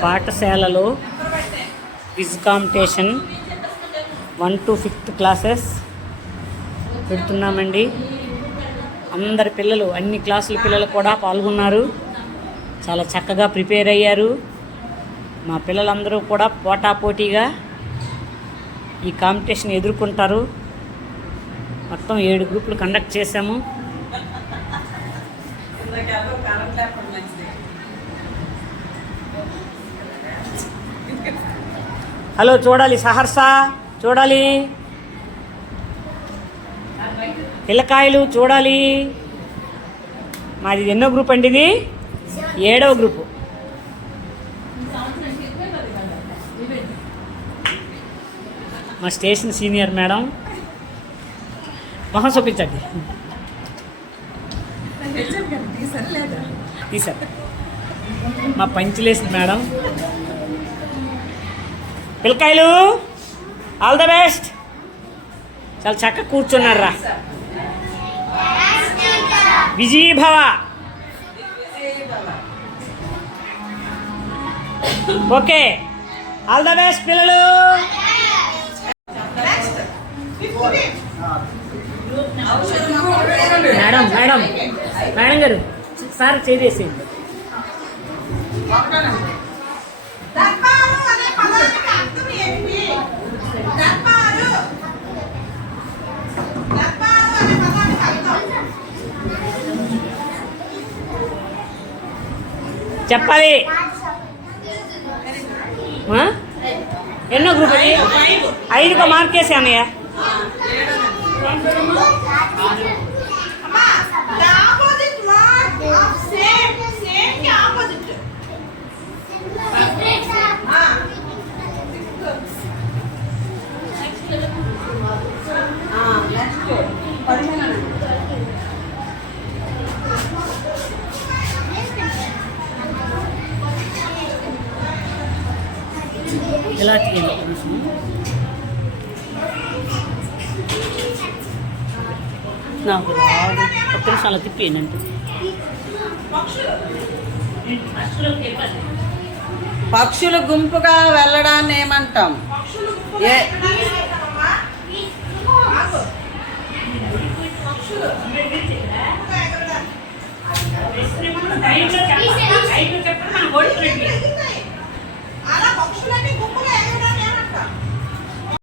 పాఠశాలలో quiz competition 1 to 5th classes పెడుతున్నామండి. అందరి పిల్లలు, అన్ని క్లాసుల పిల్లలు కూడా పాల్గొన్నారు. చాలా చక్కగా ప్రిపేర్ అయ్యారు. మా పిల్లలందరూ కూడా పోటాపోటీగా ఈ కాంపిటీషన్ ఎదుర్కొంటారు. మొత్తం 7 గ్రూపులు కండక్ట్ చేశాము. హలో, చూడాలి సహర్సా, చూడాలి పిల్లకాయలు, చూడాలి. మాది ఎన్నో గ్రూప్ అండి? ఇది 7వ గ్రూపు. మా స్టేషన్ సీనియర్ మేడం మొహం చూపించండి. తీసారు. మా పంచలేసిన మేడం. పిల్లకాయలు, ఆల్ ద బెస్ట్. చాలా చక్కగా కూర్చున్నారా. విజయభవ. ఓకే, ఆల్ ద బెస్ట్ పిల్లలు. మేడం మేడం మేడం గారు, సార్ చేసేయండి. చెప్పాలి. ఎన్నో గ్రూప్ అది? 5కు మార్క్ వేసా అన్నయ్య. ఎలా తీయండి నాకు రాదు. ఒక్క నిమిషం అలా తిప్పేయండి. పక్షులు గుంపుగా వెళ్ళడాన్ని ఏమంటాం? అలా పక్షులని